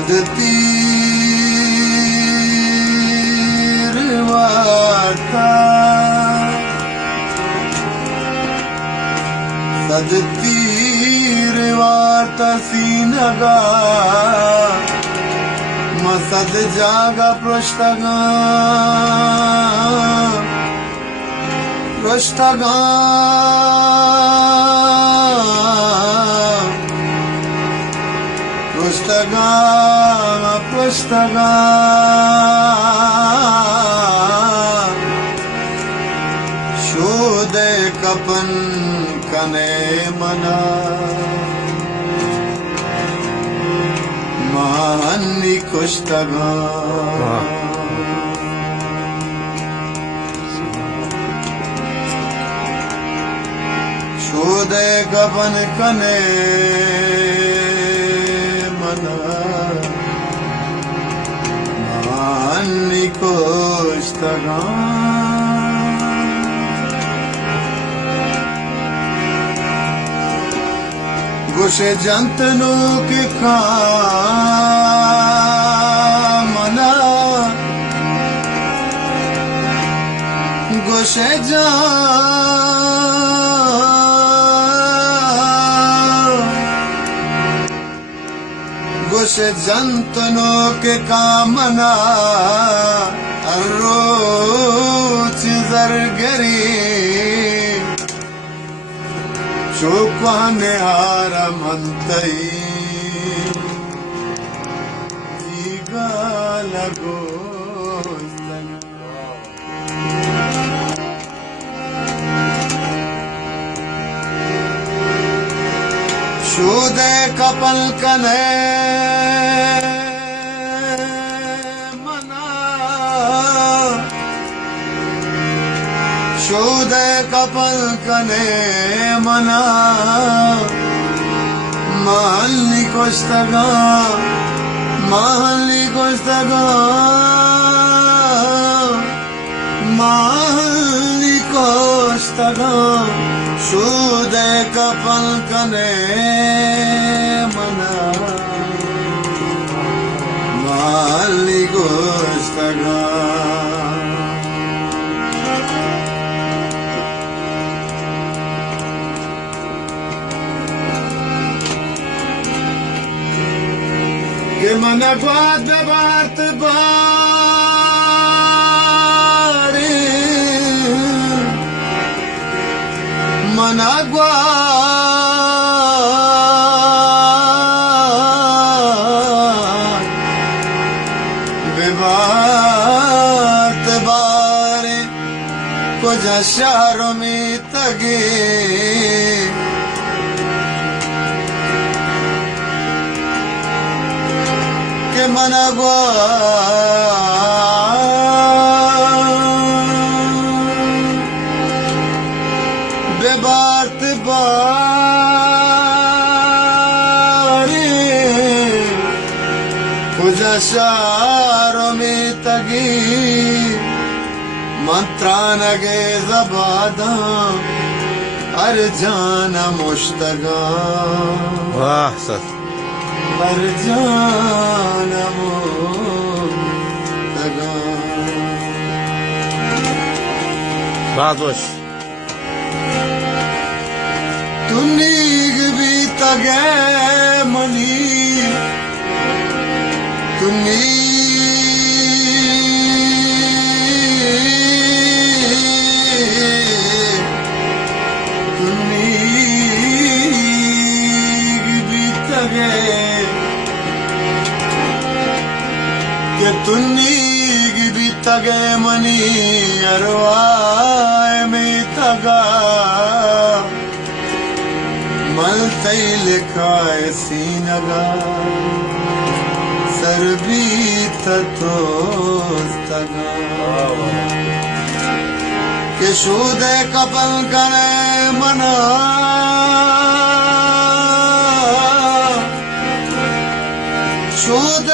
सदतीर वार्ता सदतीर वार्ता सीनगा मसद जागा पृष्ठगा पृष्ठगा पृष्ठगा पृष्ठगा शोधे कपन कने मना महान्नी कुष्ठगा शोधे कपन कने मना महान्नी कुष्ठगा गोशे जंतनु के कामना गोशे गोशे जंतनु के कामना अरोच जरगरी चोपाने आरमंतई जीगा लगो शोधे कपल कने मना शोधे कपल कने मना महल्ली कोष्ठगा महल्ली कोष्ठगा महल्ली कोष्ठगा शोधे कपल कने मना महल्ली कोष्ठगा के मन ग्वाद बात बारे मन बात बारे को जशारों में तगे के मनगवा बेबात बारी पूजा शारों में तगी मंत्रानगे जबादा अर्जाना मुश्तगा वाह सर अर्जाना मुश्तगा बादोश तुनीग भी तगे मनी तुनीग भी तगे के तुनीग भी तगे मनी अरवाए में तगा मलतई लिखाए सीनगा सरबी तथोस्तगा के शोधे कपल करे मना शोध